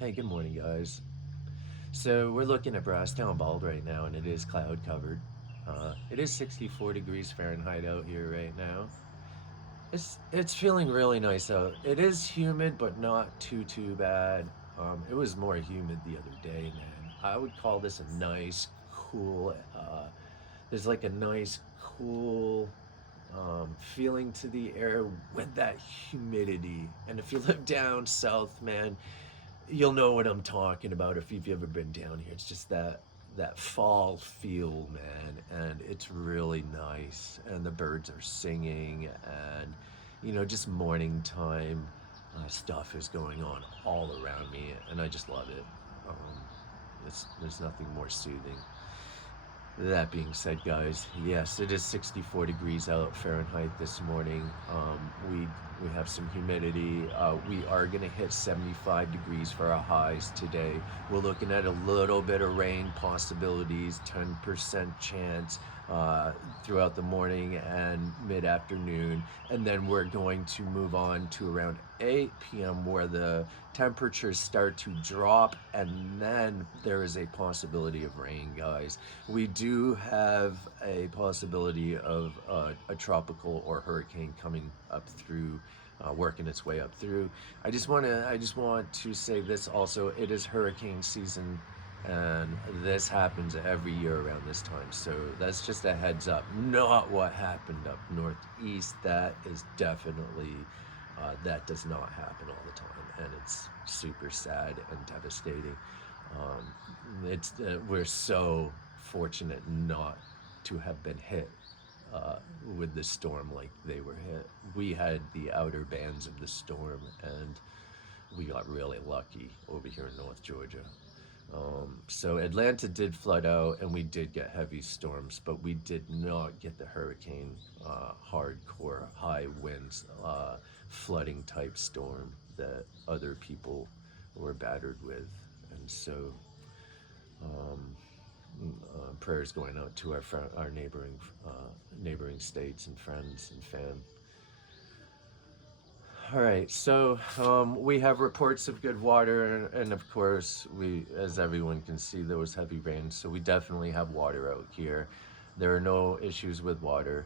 Hey, good morning, guys. So we're looking at Brasstown Bald right now, and it is cloud covered. It is 64 degrees Fahrenheit out here right now. It's feeling really nice out. It is humid, but not too bad. It was more humid the other day, man. I would call this a nice, cool. There's like a nice, cool feeling to the air with that humidity. And if you live down south, man, you'll know what I'm talking about if you've ever been down here. It's just that fall feel, man, and it's really nice. And the birds are singing, and just morning time stuff is going on all around me, and I just love it. Um, there's nothing more soothing. That being said, guys, yes, it is 64 degrees out Fahrenheit this morning. We have some humidity. We are going to hit 75 degrees for our highs today. We're looking at a little bit of rain possibilities, 10% chance throughout the morning and mid-afternoon, and then we're going to move on to around 8 p.m. where the temperatures start to drop, and then there is a possibility of rain, guys. We do have a possibility of a tropical or hurricane coming up through, working its way up through. I just want to say this also. It is hurricane season, and this happens every year around this time. So that's just a heads up. Not what happened up northeast. That is definitely that does not happen all the time, and it's super sad and devastating. It's We're so fortunate not to have been hit uh, with the storm like they were hit. We had the outer bands of the storm, and we got really lucky over here in North Georgia. So Atlanta did flood out, and we did get heavy storms, but we did not get the hurricane, hardcore high winds, flooding type storm that other people were battered with. And so, um, prayers going out to our neighboring states and friends and fam. All right, so we have reports of good water, and of course, as everyone can see, there was heavy rain, so we definitely have water out here. There are no issues with water.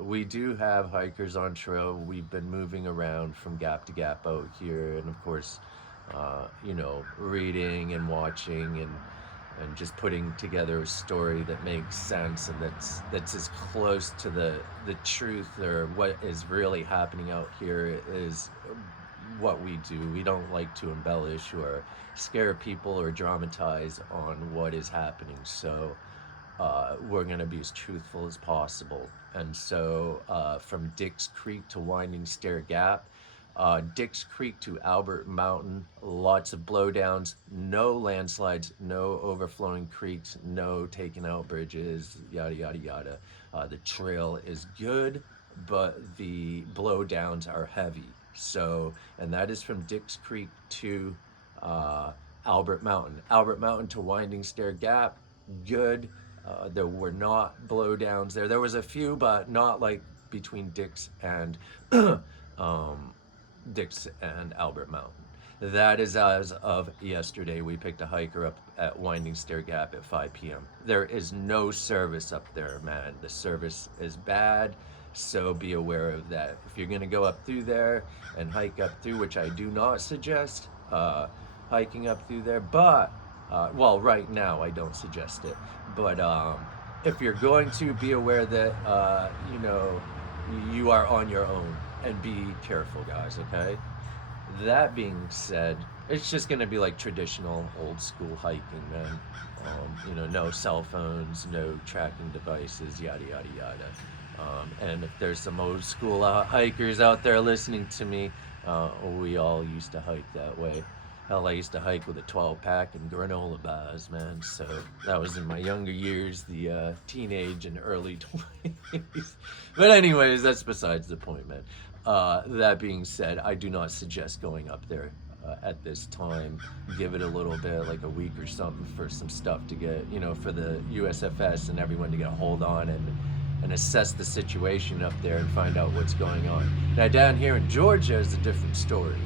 We do have hikers on trail. We've been moving around from gap to gap out here, and of course, reading and watching and just putting together a story that makes sense and that's as close to the truth or what is really happening out here is what we do. We don't like to embellish or scare people or dramatize on what is happening. So we're going to be as truthful as possible. And so from Dix Creek to Winding Stair Gap, Dix Creek to Albert Mountain, lots of blowdowns, no landslides, no overflowing creeks, no taking out bridges, yada, yada, yada. The trail is good, but the blowdowns are heavy. So, and that is from Dix Creek to Albert Mountain. Albert Mountain to Winding Stair Gap, good. There were not blowdowns there. There was a few, but not like between um, Dix and Albert Mountain. That is as of yesterday. We picked a hiker up at Winding Stair Gap at 5 p.m. There is no service up there, man. The service is bad, so be aware of that. If you're going to go up through there and hike up through, which I do not suggest hiking up through there, but, well, right now I don't suggest it. But if you're going to, be aware that, you are on your own and be careful, guys, okay? That being said, it's just gonna be like traditional old school hiking, man. No cell phones, no tracking devices, yada yada yada. And if there's some old school hikers out there listening to me, we all used to hike that way. Hell, I used to hike with a 12 pack and granola bars, man. So that was in my younger years, the teenage and early 20s. But, anyways, that's besides the point, man. That being said, I do not suggest going up there at this time. Give it a little bit, like a week or something, for some stuff to get, for the USFS and everyone to get a hold on and assess the situation up there and find out what's going on. Now, down here in Georgia is a different story.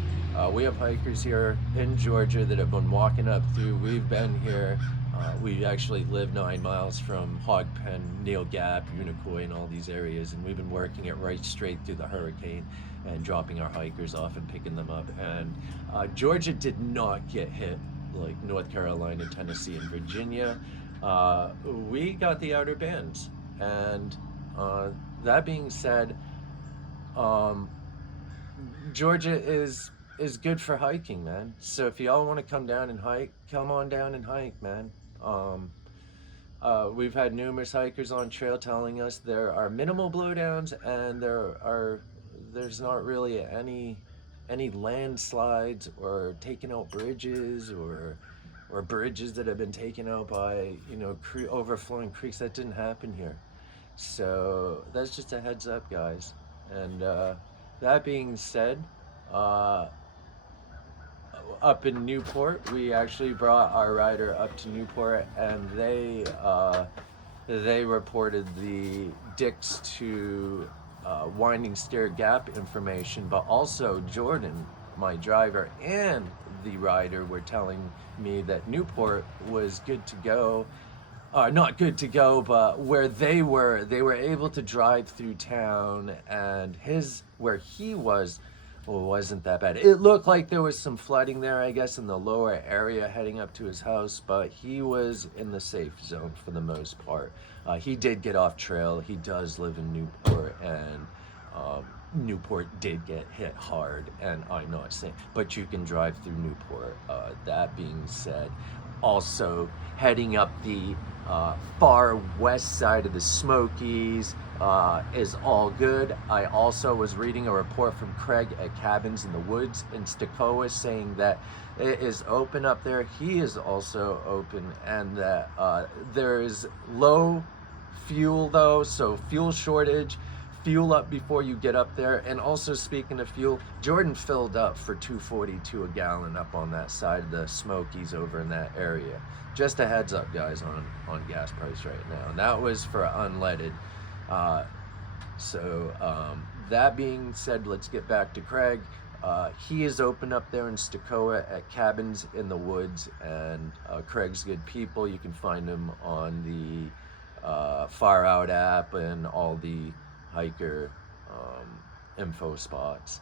We have hikers here in Georgia that have been walking up through. We've been here. We actually live 9 miles from Hog Pen, Neal Gap, Unicoi, and all these areas, and we've been working it right straight through the hurricane and dropping our hikers off and picking them up. And Georgia did not get hit like North Carolina, Tennessee, and Virginia. We got the outer bands, and that being said, um, Georgia is good for hiking, man. So if y'all want to come down and hike, come on down and hike, man. Um, we've had numerous hikers on trail telling us there are minimal blowdowns and there's not really any landslides or taking out bridges or bridges that have been taken out by overflowing creeks. That didn't happen here. So that's just a heads up, guys. And that being said, uh, up in Newport, we actually brought our rider up to Newport, and they reported the Dix to Winding Stair Gap information, but also Jordan, my driver, and the rider were telling me that Newport was good to go. Not good to go, but where they were able to drive through town, and where he was, well, wasn't that bad. It looked like there was some flooding there, I guess, in the lower area heading up to his house, but he was in the safe zone for the most part. He did get off trail. He does live in Newport, and Newport did get hit hard, and I'm not saying, but you can drive through Newport. That being said, also heading up the far west side of the Smokies is all good. I also was reading a report from Craig at Cabins in the Woods in Stokoe saying that it is open up there. He is also open, and that there is low fuel though, so fuel shortage. Fuel up before you get up there. And also, speaking of fuel, Jordan filled up for $2.42 a gallon up on that side of the Smokies over in that area. Just a heads up, guys, on gas price right now. And that was for unleaded. That being said, let's get back to Craig. He is open up there in Stokoe at Cabins in the Woods, and Craig's good people. You can find him on the Far Out app and all the hiker info spots.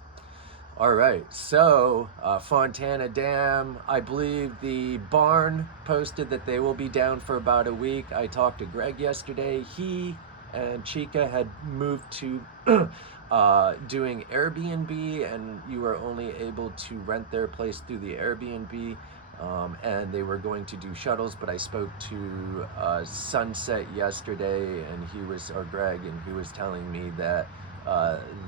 All right, so Fontana Dam, I believe the barn posted that they will be down for about a week. I talked to Greg yesterday. He and Chica had moved to doing Airbnb, and you were only able to rent their place through the Airbnb. And they were going to do shuttles, but I spoke to Sunset yesterday, or Greg, and he was telling me that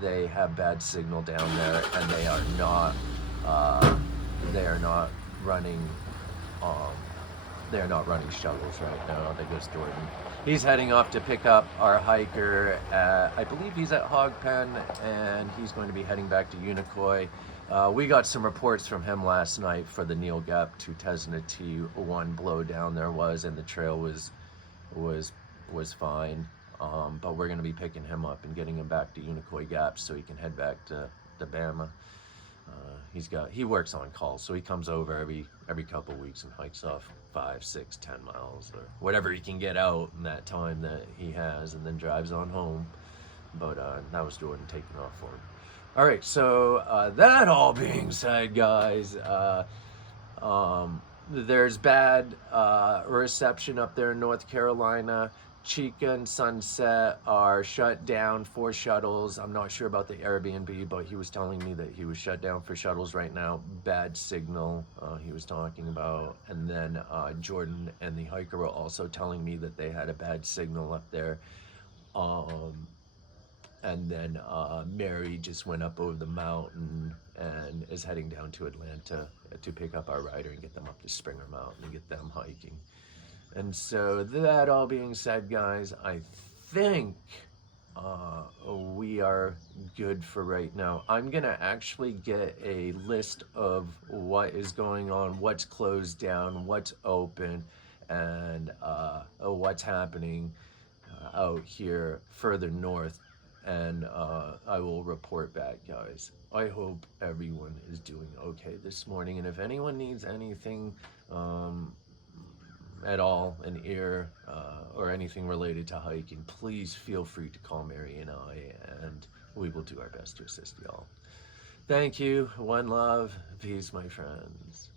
they have bad signal down there, and they are not running shuttles right now. They goes Jordan. He's heading off to pick up our hiker I believe he's at Hog Pen, and he's going to be heading back to Unicoi. We got some reports from him last night for the Neal Gap to Tesna T1 blowdown there was, and the trail was fine. But we're going to be picking him up and getting him back to Unicoi Gap so he can head back to Bama. He works on call, so he comes over every couple of weeks and hikes off 5, 6, 10 miles or whatever he can get out in that time that he has, and then drives on home. But that was Jordan taking off for him. All right, so that all being said, guys, there's bad reception up there in North Carolina. Chica and Sunset are shut down for shuttles. I'm not sure about the Airbnb, but he was telling me that he was shut down for shuttles right now. Bad signal he was talking about. And then Jordan and the hiker were also telling me that they had a bad signal up there. And then Mary just went up over the mountain and is heading down to Atlanta to pick up our rider and get them up to Springer Mountain and get them hiking. And so that all being said, guys, I think we are good for right now. I'm gonna actually get a list of what is going on, what's closed down, what's open, and what's happening out here further north. and I will report back, guys. I hope everyone is doing okay this morning, and if anyone needs anything um, at all, an ear or anything related to hiking, please feel free to call Mary and I, and we will do our best to assist y'all. Thank you. One love. Peace, my friends.